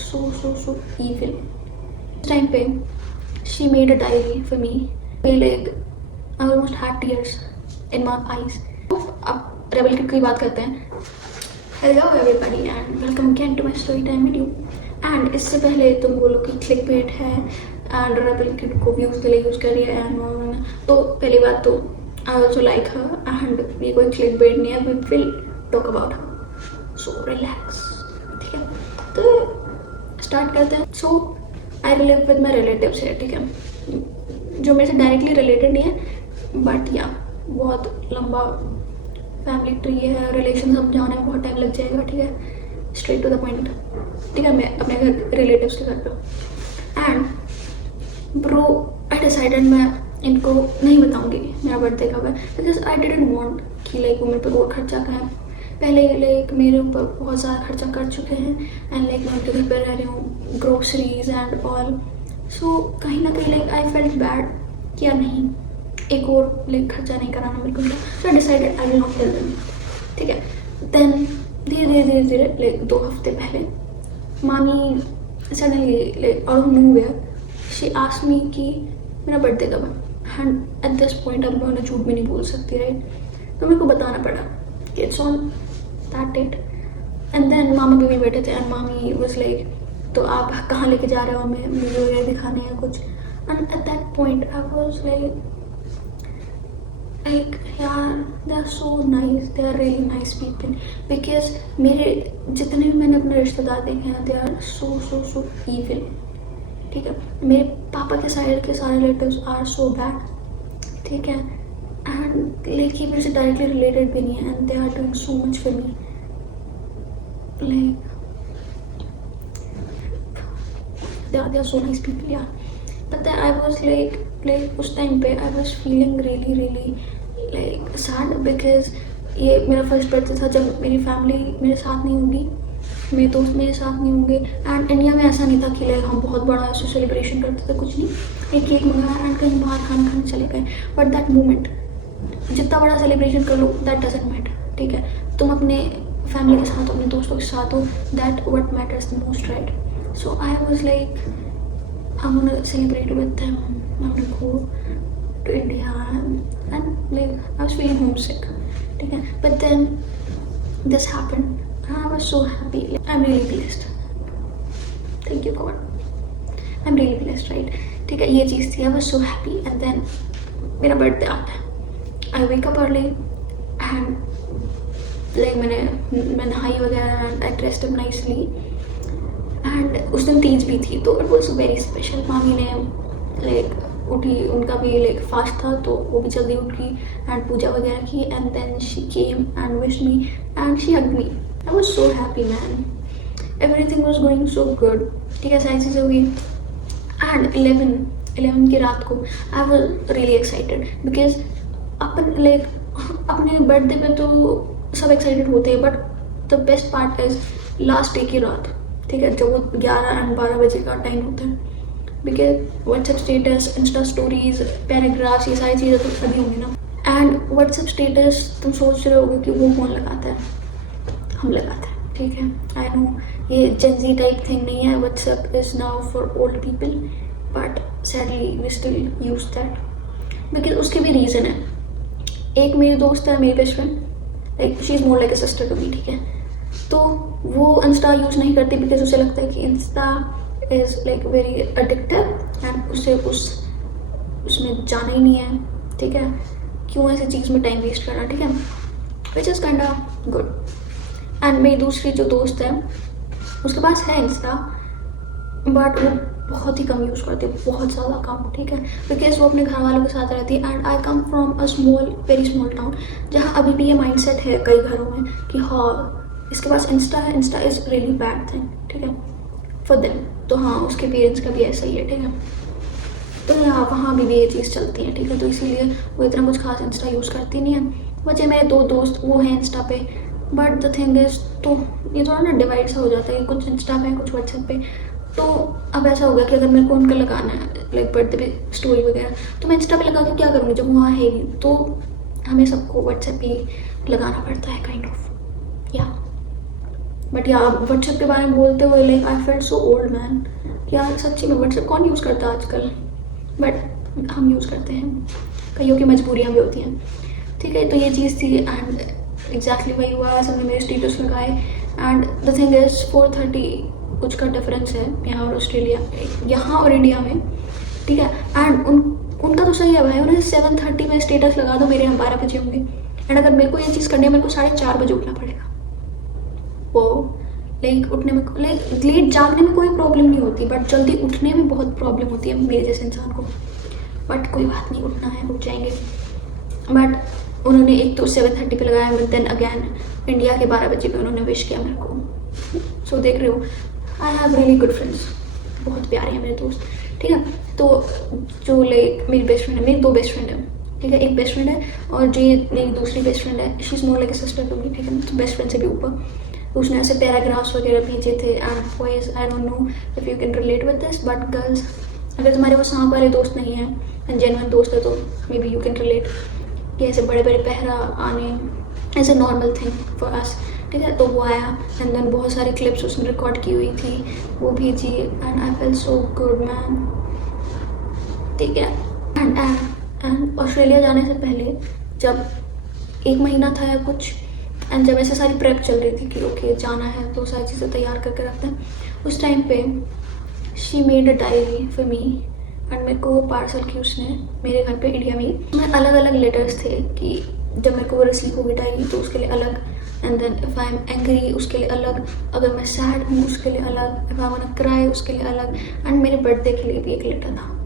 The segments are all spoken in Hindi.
so evil. This time पे she made a diary for me. Like I almost had tears in my eyes. अब रेबल किड की बात करते हैं. Hello everybody and welcome again to my story time video. And इससे पहले तुम बोलो कि clickbait है and रेबल किड को व्यूज के लिए यूज कर रही है and तो पहली बात तो I also like her and ये कोई clickbait नहीं है. We will talk about her. So relax. ठीक है, तो स्टार्ट करते हैं. So I live with my relatives है. ठीक है, जो मेरे से डायरेक्टली रिलेटेड नहीं है बट या बहुत लंबा फैमिली ट्री है. रिलेशन समझाने में बहुत टाइम लग जाएगा. ठीक है, स्ट्रेट टू द पॉइंट. ठीक है, मैं अपने घर रिलेटिव्स के घर पे एंड ब्रो आई डिसाइडेड मैं इनको नहीं बताऊंगी मेरा बर्थडे कब है बिकॉज आई डिडंट वांट कि लाइक वो मेरे पे और खर्चा करें. पहले लाइक मेरे ऊपर बहुत ज़्यादा खर्चा कर चुके हैं एंड लाइक मैं उनके घर पर रह रही हूँ, ग्रोसरीज एंड ऑल. सो कहीं ना कहीं लाइक आई फेल्ट बैड क्या नहीं एक और लाइक खर्चा नहीं कराना मेरे को. So I decided I will not tell them. ठीक है, देन धीरे धीरे लाइक 2 हफ्ते पहले मामी suddenly like out of nowhere she asked me कि मेरा बर्थडे कब है. एंड एट दिस पॉइंट अब मैं उन्हें झूठ भी नहीं बोल सकती राइट. तो मेरे को बताना पड़ा कि it's on that date. And then मामा भी बैठे थे एंड मामी वाज लाइक तो आप कहाँ लेके जा रहे हो हमें, मुझे ये दिखाने हैं कुछ. And at that point I was like यार they are so nice, they are really nice people. Because मेरे जितने भी मैंने अपने रिश्तेदार देखे हैं दे आर सो ईविल. ठीक है, मेरे पापा के साइड के सारे रिलेटिव्स आर सो बैड. ठीक है, एंड लाइक ये मेरे से डायरेक्टली रिलेटेड भी नहीं है and they are doing so much for me. Like they are so nice people yeah. But then I was like उस टाइम पे I was feeling really like sad because ये मेरा फर्स्ट बर्थडे था जब मेरी फैमिली मेरे साथ नहीं होगी, मेरे दोस्त मेरे साथ नहीं होंगे. एंड इंडिया में ऐसा नहीं था कि लाइक हम बहुत बड़ा ऐसे सेलिब्रेशन करते थे, कुछ नहीं. एक केक मंगाया एंड कहीं बाहर खाने चले गए. बट दैट मोमेंट जितना बड़ा सेलिब्रेशन कर लो दैट डजंट मैटर. ठीक है, तुम अपने फैमिली के साथ अपने दोस्तों के साथ हो, that what matters the most right. So I was like, I want to celebrate with them. I want to go to India and like I was feeling homesick. Okay? But then this happened and I was so happy. I'm really blessed. Thank you God. I'm really blessed, right? ठीक है, ये चीज़ थी. I was so happy and then मेरा बर्थडे आता है. I wake up early and like मैं नहाई वगैरह and I dressed up nicely. And उस दिन तीज भी थी तो इट वॉज वेरी स्पेशल. मामी ने लाइक उठी, उनका भी लाइक फास्ट था तो वो भी जल्दी उठ गई एंड पूजा वगैरह की. And then she came and wish me and she hugged me. I was so happy man, everything was going so good. ठीक है, सारी चीज़ें हुई. एंड 11 की रात को I was really excited because upon like अपने बर्थडे पे तो सब एक्साइटेड होते हैं but the best part is last day की रात. ठीक है, जब वो 11 और 12 बजे का टाइम होता है. Because WhatsApp status, Insta stories, paragraphs, ये सारी चीज़ें तो सभी होंगी ना. एंड व्हाट्सएप स्टेटस तुम सोच रहे होगे कि वो कौन लगाता है, हम लगाते हैं. ठीक है, आई नो ये जेनजी टाइप थिंग नहीं है. WhatsApp is now for old people but sadly we still use that because उसके भी रीज़न है. एक मेरी दोस्त है, मेरी best friend, like she is more like a sister to me. ठीक है, तो वो इंस्टा यूज़ नहीं करती बिकॉज उसे लगता है कि Insta is like very addictive and उसे उसमें जाना ही नहीं है. ठीक है, क्यों ऐसी चीज़ में टाइम वेस्ट करना. ठीक है, which is kind of good. And मेरी दूसरी जो दोस्त है उसके पास है इंस्टा बट वो बहुत ही कम यूज़ करती है, बहुत ज़्यादा कम. ठीक है, बिकॉज वो अपने घर वालों के साथ रहती है. And I come from a very small town जहाँ अभी भी ये माइंडसेट है कई घरों में कि हाँ इसके पास इंस्टा है, Insta is really bad thing. ठीक है, फॉर देम. तो हाँ उसके पेरेंट्स का भी ऐसा ही है. ठीक है, तो यहाँ वहाँ भी ये चीज़ चलती है. ठीक है, तो इसीलिए वो इतना कुछ खास इंस्टा यूज़ करती नहीं है. वजह मेरे 2 दोस्त वो हैं इंस्टा पे बट द थिंग इज़ तो ये थोड़ा ना डिवाइड सा हो जाता है, कुछ इंस्टा पे कुछ व्हाट्सएप पे. तो अब ऐसा होगा कि अगर मेरे को उनका लगाना है लाइक बर्थडे पे स्टोरी वगैरह तो मैं इंस्टा पे लगा के क्या करूँगी जब वहाँ है ही. तो हमें सबको व्हाट्सएप पे लगाना पड़ता है काइंड ऑफ या बट यार व्हाट्सएप के बारे में बोलते हुए like I felt so old man. यार सच्ची में व्हाट्सएप कौन यूज़ करता है आजकल, बट हम यूज़ करते हैं, कईयों की मजबूरियाँ भी होती हैं। ठीक है, तो ये चीज़ थी एंड एग्जैक्टली वही हुआ, सबने मेरे स्टेटस लगाए एंड द थिंग इज 4:30 कुछ का डिफरेंस है यहाँ और ऑस्ट्रेलिया, यहाँ और इंडिया में। ठीक है, एंड उनका तो सही है भाई, उन्हें 7:30 में स्टेटस लगा दो, मेरे यहाँ 12 बजे होंगे। एंड अगर मेरे को ये चीज़ करनी है मेरे को 4:30 बजे उठना पड़ेगा। वो लाइक उठने में लाइक लेट जागने में कोई प्रॉब्लम नहीं होती, बट जल्दी उठने में बहुत प्रॉब्लम होती है मेरे जैसे इंसान को। बट कोई बात नहीं, उठना है उठ जाएंगे। बट उन्होंने एक तो 7:30 पे लगाया, बट देन अगैन इंडिया के 12 बजे पे उन्होंने विश किया मेरे को। सो देख रहे हो, I have really good friends, बहुत प्यारे हैं मेरे दोस्त। ठीक है, तो जो लाइक मेरी बेस्ट फ्रेंड है, मेरी 2 बेस्ट फ्रेंड है। ठीक है, एक बेस्ट फ्रेंड है और जो मेरी दूसरी बेस्ट फ्रेंड है, she is more like a sister to me. ठीक है, तो बेस्ट फ्रेंड से भी ऊपर। तो उसने ऐसे पैराग्राफ्स वगैरह भेजे थे and boys I don't know if you can relate with this, but girls अगर तुम्हारे वो सांप वाले दोस्त नहीं हैं एंड जेन्युइन दोस्त है तो may be you can relate कि ऐसे बड़े बड़े पहरा आने ऐसे नॉर्मल थिंग फॉर अस। ठीक है, तो वो आया एंड देन बहुत सारी क्लिप्स उसने रिकॉर्ड की हुई थी, वो भेजी and I fail so good man. ठीक है, एंड ऑस्ट्रेलिया जाने से पहले जब 1 महीना था या कुछ, एंड जब ऐसे सारी प्रेप चल रही थी कि ओके जाना है तो सारी चीज़ें तैयार करके रखते हैं, उस टाइम पे she made a diary for me and मेरे को वो पार्सल की उसने मेरे घर पे इंडिया में। उसमें अलग अलग लेटर्स थे कि जब मेरे को वो रिसीव होगी डायरी तो उसके लिए अलग, and then if I am angry उसके लिए अलग, अगर मैं सैड हूँ उसके लिए अलग, if I want to cry उसके लिए अलग, एंड मेरे बर्थडे के लिए भी एक लेटर था।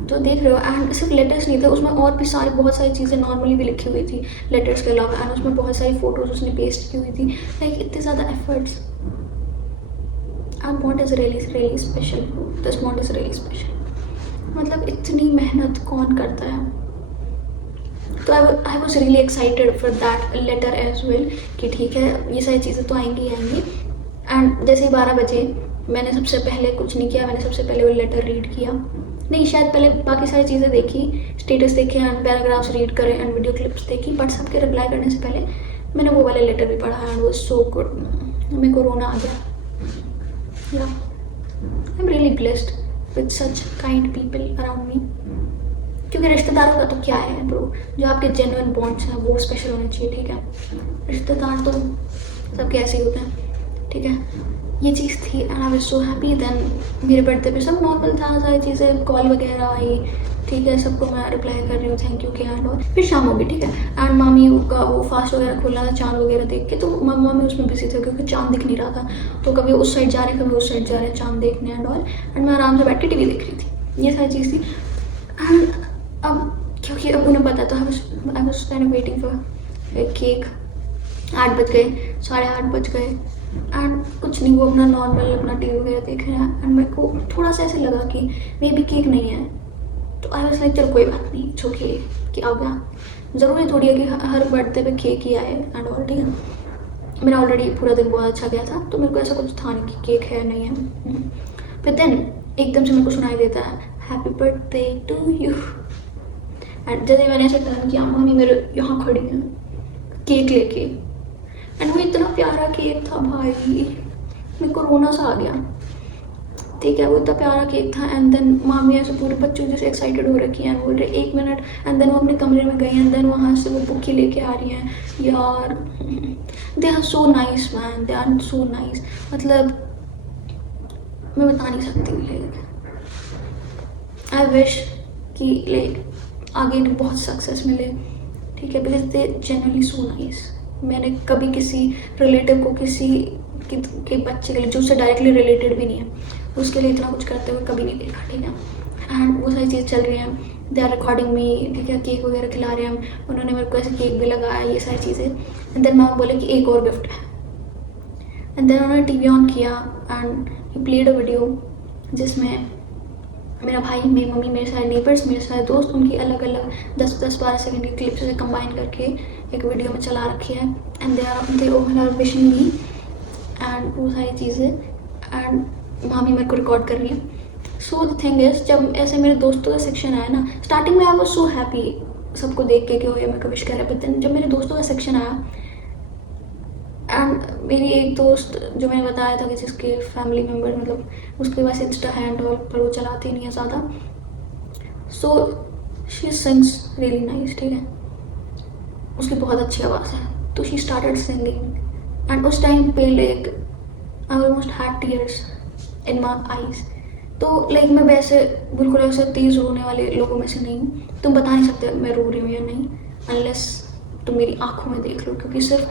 तो देख रहे हो, एंड सिर्फ लेटर्स नहीं थे उसमें, और भी सारी बहुत सारी चीज़ें नॉर्मली भी लिखी हुई थी लेटर्स के अलावा, एंड उसमें बहुत सारी फोटोज उसने पेस्ट की हुई थी। लाइक इतने ज़्यादा efforts, bond is really special, this bond is really special. मतलब इतनी मेहनत कौन करता है। तो I was really excited for that letter as well कि ठीक है ये सारी चीज़ें तो आएंगी ही आएंगी। एंड जैसे ही 12 बजे मैंने सबसे पहले कुछ नहीं किया, मैंने सबसे पहले वो लेटर रीड किया, नहीं शायद पहले बाकी सारी चीज़ें देखी, स्टेटस देखे एंड पैराग्राफ्स रीड करे एंड वीडियो क्लिप्स देखी, बट सबके रिप्लाई करने से पहले मैंने वो वाला लेटर भी पढ़ा एंड वो सो गुड। मेरे को रोना आ गया। या I am really blessed with such kind people around me, क्योंकि रिश्तेदारों का तो क्या है ब्रो, जो आपके जेन्युइन बॉन्ड्स हैं वो स्पेशल होने चाहिए। ठीक है, रिश्तेदार तो सबके ऐसे ही होते हैं। ठीक है, ये चीज़ थी and I was so happy. Then मेरे बर्थडे पे सब नॉर्मल था, सारी चीज़ें कॉल वगैरह आई। ठीक है, सबको मैं रिप्लाई कर रही हूँ थैंक यू के एंड और फिर शाम होगी। ठीक है, एंड मामी का वो फास्ट वगैरह खुला था चांद वगैरह देख के, तो मम्मा में उसमें बिजी थे क्योंकि चांद दिख नहीं रहा था, तो कभी उस साइड जा रहे कभी उस साइड जा रहे चांद देखने एंड ऑल, एंड मैं आराम से बैठ के टीवी देख रही थी। ये सारी चीज़ थी। एंड अब क्योंकि अब उन्हें पता था, I was kind of waiting for cake. 8 बज गए, 8:30 बज गए एंड कुछ नहीं, वो अपना नॉर्मल अपना टीवी वगैरह देख रहे हैं एंड मेरे को थोड़ा सा ऐसे लगा कि मे बी केक नहीं है, तो आई वाज लाइक चलो कोई बात नहीं, इट्स ओके कि आ गया, ज़रूरी थोड़ी है कि हर बर्थडे पे केक ही आए एंड ऑल। ठीक है, मेरा ऑलरेडी पूरा दिन बहुत अच्छा गया था, तो मेरे को ऐसा कुछ था नहीं कि केक है नहीं है। फिर देन एकदम से मेरे को सुनाई देता है happy birthday to you, and जैसे मैंने ऐसे टर्न किया मम्मी मेरे यहाँ खड़ी है केक लेके, एंड वो इतना प्यारा केक था भाई, मेरे को रोना सा आ गया। ठीक है, वो इतना प्यारा केक था एंड देन मामी ऐसे पूरे बच्चों जैसे एक्साइटेड हो रखी हैं, बोल रहे 1 मिनट, एंड देन वो अपने कमरे में गई एंड देन वहाँ से वो बुके लेके आ रही हैं। यार they are so nice man, they are so nice, मतलब मैं बता नहीं सकती। लाइक आई विश कि लाइक आगे बहुत सक्सेस मिले। ठीक है, because they generally so nice. मैंने कभी किसी रिलेटिव को किसी के बच्चे के लिए जो उससे डायरेक्टली रिलेटेड भी नहीं है उसके लिए इतना कुछ करते हुए कभी नहीं देखा। ठीक है, एंड वो सारी चीज़ चल रही हैं, दे आर रिकॉर्डिंग मी। ठीक है, केक वगैरह खिला रहे हैं, उन्होंने मेरे को ऐसे केक भी लगाया, ये सारी चीज़ें। एंड देन मामा बोले कि एक और गिफ्ट है, एंड देन उन्होंने टीवी ऑन किया and he played a video जिसमें मेरा भाई, मेरी मम्मी, मेरे सारे नेबर्स, मेरे सारे दोस्त, उनकी अलग अलग 10-12 सेकंड की क्लिप्स से कंबाइन करके एक वीडियो में चला रखी है and they all are wishing me and वो सारी चीज़ें, एंड मामी मेरे को रिकॉर्ड कर रही है। सो द थिंग इज, जब ऐसे मेरे दोस्तों का सेक्शन आया ना, स्टार्टिंग में आई वाज सो हैप्पी सबको देख के कि वो ये मेरे को विश कर रहा है, बट देन जब मेरे दोस्तों का सेक्शन आया एंड मेरी एक दोस्त जो मैंने बताया था कि जिसके फैमिली मेम्बर मतलब उसके पास इंस्टा है एंड ऑल, पर वो चलाती नहीं है ज़्यादा, so she sings really nice, ठीक है, उसकी बहुत अच्छी आवाज़ है, तो शी स्टार्टेड सिंगिंग एंड उस टाइम पे like I almost had tears in my eyes. तो लाइक मैं वैसे बिल्कुल ऐसे तेज़ रोने वाले लोगों में से नहीं हूँ, तुम बता नहीं सकते मैं रो रही हूँ या नहीं अनलेस तुम मेरी आंखों में देख लो, क्योंकि सिर्फ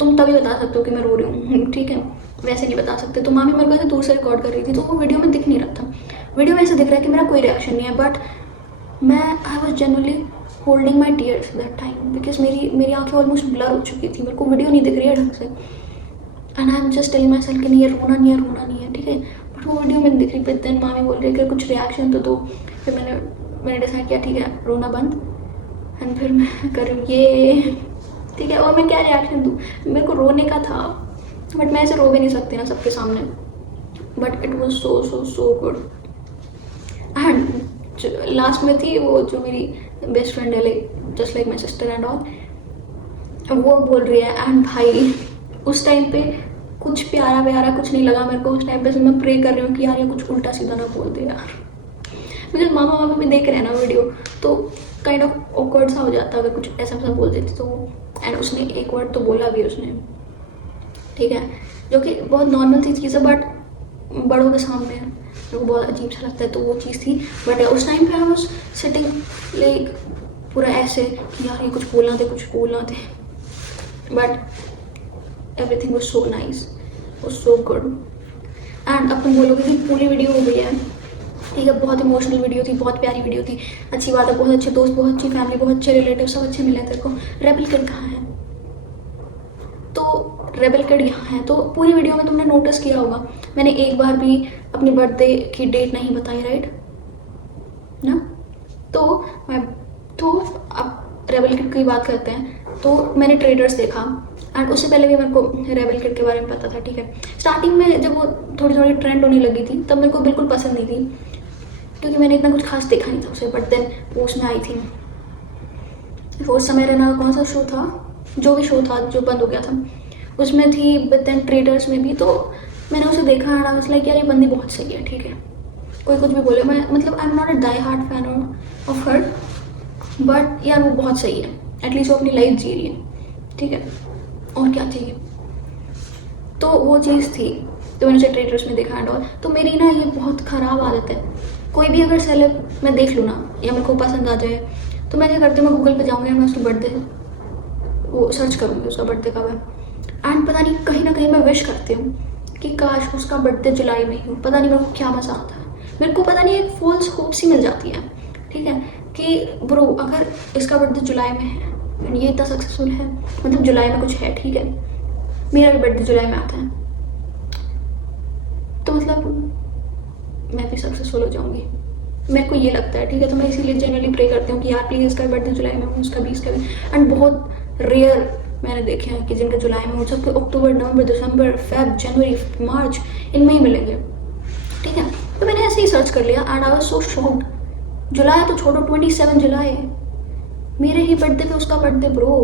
तुम तभी बता सकते हो कि मैं रो रही हूँ, ठीक है, वैसे नहीं बता सकते। तो मामी मेरे को ऐसे दूर से रिकॉर्ड कर रही थी, तो वो वीडियो में दिख नहीं रहा था, वीडियो में ऐसे दिख रहा है कि मेरा कोई रिएक्शन नहीं है, बट मैं I was generally holding my tears that time because मेरी आंखें ऑलमोस्ट ब्लर हो चुकी थी, मेरे को वीडियो नहीं दिख रही है ढंग से and I am just telling my self कि नहीं ये रोना नहीं है, रोना नहीं है, ठीक है, बट वो वीडियो में दिख रही। बट देन मामी बोल रही है कि कुछ रिएक्शन तो दो, फिर मैंने डिसाइड किया ठीक है रोना बंद एंड फिर मैं करूँ ये, ठीक है, और मैं क्या रिएक्शन दूँ, मेरे को रोने का था बट मैं ऐसे रो भी नहीं सकती ना सबके सामने, but it was so so so good. And last में थी वो जो मेरी बेस्ट फ्रेंड है like just like my sister and all, वो बोल रही है एंड भाई उस टाइम पे कुछ प्यारा व्यारा कुछ नहीं लगा मेरे को, उस टाइम पे से मैं प्रे कर रही हूँ कि यार ये कुछ उल्टा सीधा ना बोल दे यार, बिकॉज मामा मामा भी देख रहे हैं ना वीडियो, तो काइंड ऑफ ऑकवर्ड सा हो जाता अगर कुछ ऐसा ऐसा बोल देती तो। एंड उसने एक वर्ड तो बोला भी उसने, ठीक है, जो कि बहुत नॉर्मल सी चीज़ है बट बड़ों के सामने मेरे को बहुत अजीब सा लगता है, तो वो चीज़ थी। बट उस टाइम पे आई वाज सिटिंग लाइक पूरा ऐसे कि यार ये कुछ बोलना थे कुछ बोलना थे, but everything was so nice, was so good. And अब तुम बोलोगे कि पूरी वीडियो हो गई है, ठीक है, बहुत इमोशनल वीडियो थी, बहुत प्यारी वीडियो थी, अच्छी बात है, बहुत अच्छे दोस्त, बहुत अच्छी फैमिली, बहुत अच्छे रिलेटिव, सब अच्छे मिले तेरे को। रेबल किड कहाँ है? तो रेबल किड यहाँ है। तो पूरी वीडियो में तुमने नोटिस किया होगा मैंने एक बार भी अपनी बर्थडे की डेट नहीं बताई, राइट ना? तो अब रेबल किड की बात करते हैं। तो मैंने ट्रेडर्स देखा एंड उससे पहले भी मेरे को रेबल किड के बारे में पता था, ठीक है। स्टार्टिंग में जब वो थोड़ी थोड़ी ट्रेंड होने लगी थी तब मेरे को बिल्कुल पसंद नहीं थी क्योंकि मैंने इतना कुछ खास देखा नहीं था उसे, बट देन वो उसमें आई थी। वो उस समय रहना कौन सा शो था, जो भी शो था जो बंद हो गया था उसमें थी, बट देन ट्रेडर्स में भी। तो मैंने उसे देखा एंड आई वाज लाइक यार ये बंदी बहुत सही है, ठीक है, कोई कुछ भी बोले, मैं मतलब I am not a die hard fan of her, but यार वो बहुत सही है, एटलीस्ट वो अपनी लाइफ जी रही है, ठीक है, और क्या चाहिए। तो वो चीज़ थी, तो मैंने उसे ट्रेडर्स में देखा एंड ऑल। तो मेरी ना ये बहुत ख़राब आदत है, कोई भी अगर सेलेब मैं देख लूँ ना या मेरे को पसंद आ जाए तो मैं क्या करती हूँ, मैं गूगल पे जाऊँगी और मैं उसकी बर्थडे वो सर्च करूँगी उसका बर्थडे कब है, एंड पता नहीं कहीं ना कहीं मैं विश करती हूँ कि काश उसका बर्थडे जुलाई में ही हो। पता नहीं मेरे को क्या मज़ा आता है, मेरे को पता नहीं एक फॉल्स होप सी मिल जाती है, ठीक है, कि ब्रो अगर इसका बर्थडे जुलाई में है एंड ये इतना सक्सेसफुल है, मतलब जुलाई में कुछ है, ठीक है, मेरा भी बर्थडे जुलाई में आता है, तो मतलब मैं भी सक्सेसफुल हो जाऊँगी, मेरे को ये लगता है, ठीक है। तो मैं इसीलिए जनरली प्रे करती हूँ कि यार प्लीज़ इसका बर्थडे जुलाई में हो, उसका भी इसका भी। एंड बहुत रेयर मैंने देखे हैं कि जिनके जुलाई में हो, सबके अक्टूबर नवंबर दिसंबर फेब जनवरी मार्च इनमें ही मिलेंगे, ठीक है। तो मैंने ऐसे ही सर्च कर लिया and I was so shocked, जुलाई तो छोड़ो 27 जुलाई मेरे ही बर्थडे पे उसका बर्थडे ब्रो।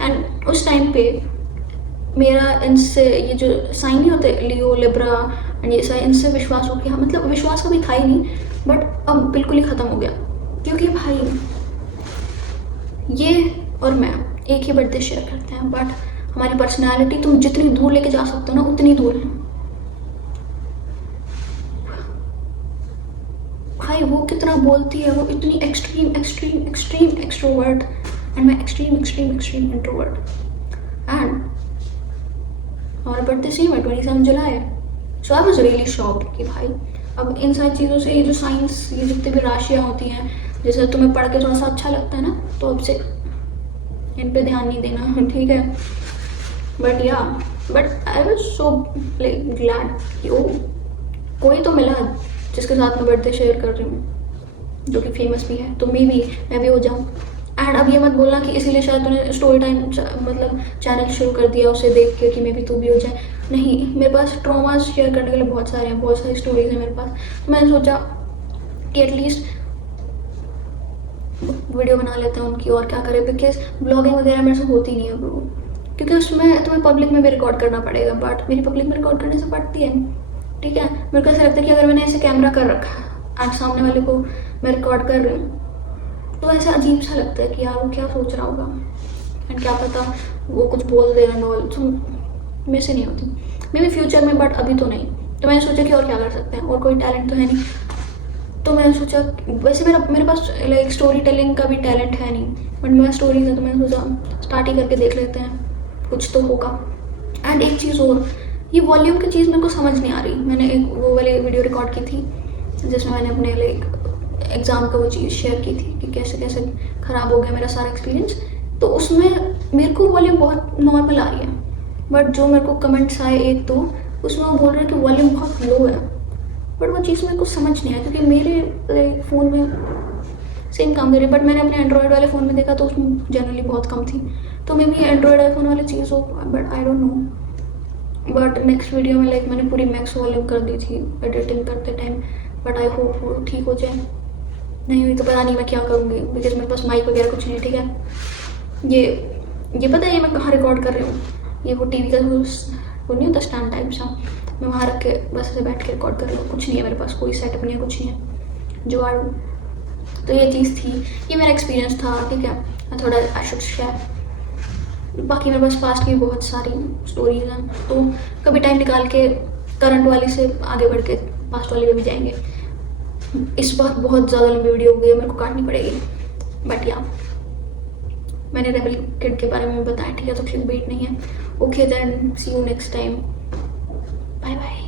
एंड उस टाइम पे मेरा इनसे ये जो साइन नहीं होते लियो लिब्रा एंड ये साइन, इनसे विश्वास हो गया, मतलब विश्वास कभी था ही नहीं बट अब बिल्कुल ही ख़त्म हो गया, क्योंकि भाई ये और मैं एक ही बर्थडे शेयर करते हैं बट हमारी पर्सनालिटी तुम जितनी दूर लेके जा सकते हो ना उतनी दूर है। भाई वो कितना बोलती है, वो इतनी extreme extreme extreme extrovert and मैं extreme extreme extreme introvert. And हमारा बर्थडे सेम है 27 जुलाई है। So I was really shocked कि भाई अब इन सारी चीज़ों से ये जो साइंस ये जितनी भी राशियाँ होती हैं जैसे तुम्हें पढ़ के थोड़ा सा अच्छा लगता है ना, तो अब से इन पे ध्यान नहीं देना, ठीक है। But I was so like glad कि ओ कोई तो मिला जिसके साथ मैं बर्थडे शेयर कर रही हूँ जो कि फेमस भी है, तो मैं भी हो जाऊँ। एंड अब ये मत बोलना कि इसीलिए शायद तूने स्टोरी टाइम मतलब चैनल शुरू कर दिया उसे देख के कि मैं भी तू भी हो जाए। नहीं, मेरे पास ट्रॉमास शेयर करने के लिए बहुत सारे हैं, बहुत सारी स्टोरीज हैं मेरे पास। तो मैंने सोचा कि एटलीस्ट वीडियो बना लेते हैं उनकी और क्या करें, बिकॉज ब्लॉगिंग वगैरह मेरे से होती नहीं है ब्रो, क्योंकि उसमें तुम्हें पब्लिक में भी रिकॉर्ड करना पड़ेगा, बट मेरी पब्लिक में रिकॉर्ड करने से पड़ती है, ठीक है। मेरे को ऐसा लगता है कि अगर मैंने ऐसे कैमरा कर रखा है आज सामने वाले को मैं रिकॉर्ड कर रही हूँ, तो ऐसा अजीब सा लगता है कि यार वो क्या सोच रहा होगा, एंड क्या पता वो कुछ बोल दे एंड ऑल, तो मेरे से नहीं होती, मे बी फ्यूचर में, बट अभी तो नहीं। तो मैंने सोचा कि और क्या कर सकते हैं, और कोई टैलेंट तो है नहीं, तो मैंने सोचा वैसे मेरे पास लाइक स्टोरी टेलिंग का भी टैलेंट है नहीं, बट मेरा स्टोरीज है, तो मैंने सोचा स्टार्ट ही करके देख लेते हैं, कुछ तो होगा। एंड एक चीज़ और, ये वॉल्यूम की चीज़ मेरे को समझ नहीं आ रही। मैंने एक वो वाली वीडियो रिकॉर्ड की थी जिसमें मैंने अपने लाइक एग्ज़ाम का वो चीज़ शेयर की थी कि कैसे कैसे ख़राब हो गया मेरा सारा एक्सपीरियंस, तो उसमें मेरे को वॉल्यूम बहुत नॉर्मल आ रही है, बट जो मेरे को कमेंट्स आए एक दो, उसमें वो बोल रहे हैं कि वॉल्यूम बहुत लो है, बट वो चीज़ मेरे को समझ नहीं आया, क्योंकि मेरे फ़ोन में सेम काम करे, बट मैंने अपने एंड्रॉयड वाले फ़ोन में देखा तो उसमें जनरली बहुत कम थी, तो मे बी एंड्रॉयड आईफोन वाली चीज़ हो, but I don't know. But next video में लाइक मैंने पूरी मैक्स वॉल्यूम कर दी थी एडिटिंग करते टाइम, बट आई होप वो ठीक हो जाए, नहीं हुई तो पता नहीं मैं क्या करूँगी, बिकॉज मेरे पास माइक वगैरह कुछ नहीं है, ठीक है। ये पता है ये मैं कहाँ रिकॉर्ड कर रही हूँ, ये वो टीवी का वो नहीं होता स्टैंड टाइप सा, मैं वहाँ रख के बस ऐसे बैठ के रिकॉर्ड कर रही हूँ, कुछ नहीं है मेरे पास, कोई सेटअप नहीं है, कुछ नहीं है जुगाड़। तो ये चीज़ थी, ये मेरा एक्सपीरियंस था, ठीक है। मैं थोड़ा आई शुड शेयर, बाकी मेरे पास पास्ट की बहुत सारी स्टोरीज हैं, तो कभी टाइम निकाल के करंट वाली से आगे बढ़ के पास्ट वाली में भी जाएंगे। इस बार बहुत ज़्यादा लंबी वीडियो हो गई है, मेरे को काटनी पड़ेगी, बट या मैंने रेबल किड के बारे में बताया, ठीक है, तो क्लिक बेट नहीं है। Okay then, see you next time, bye bye.